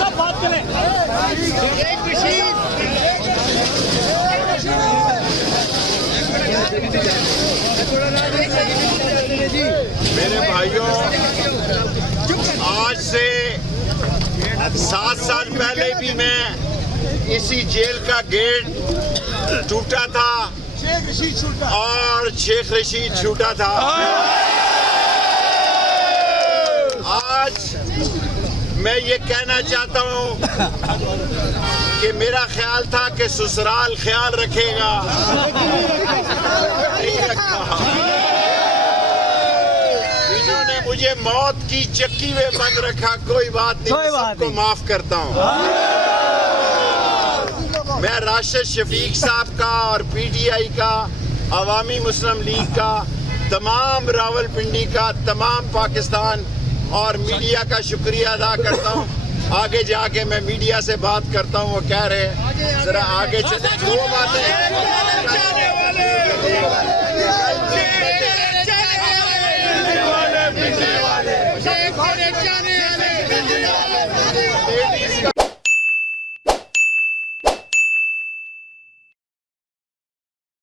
सब बात करें। मेरे भाइयों, आज से 7 साल पहले भी मैं इसी जेल का गेट टूटा था और शेख रशीद छूटा था। आज मैं ये कहना चाहता हूँ कि मेरा ख्याल था कि ससुराल ख्याल रखेगा, नहीं रखा। इन्होंने मुझे मौत की चक्की में बंद रखा। कोई बात नहीं, मैं सबको माफ करता हूँ। मैं राशिद शफीक साहब का और PTI का, अवामी मुस्लिम लीग का, तमाम रावलपिंडी का, तमाम पाकिस्तान और मीडिया का शुक्रिया अदा करता हूँ। आगे जाके मैं मीडिया से बात करता हूँ, वो कह रहे हैं जरा आगे चले। दो बातें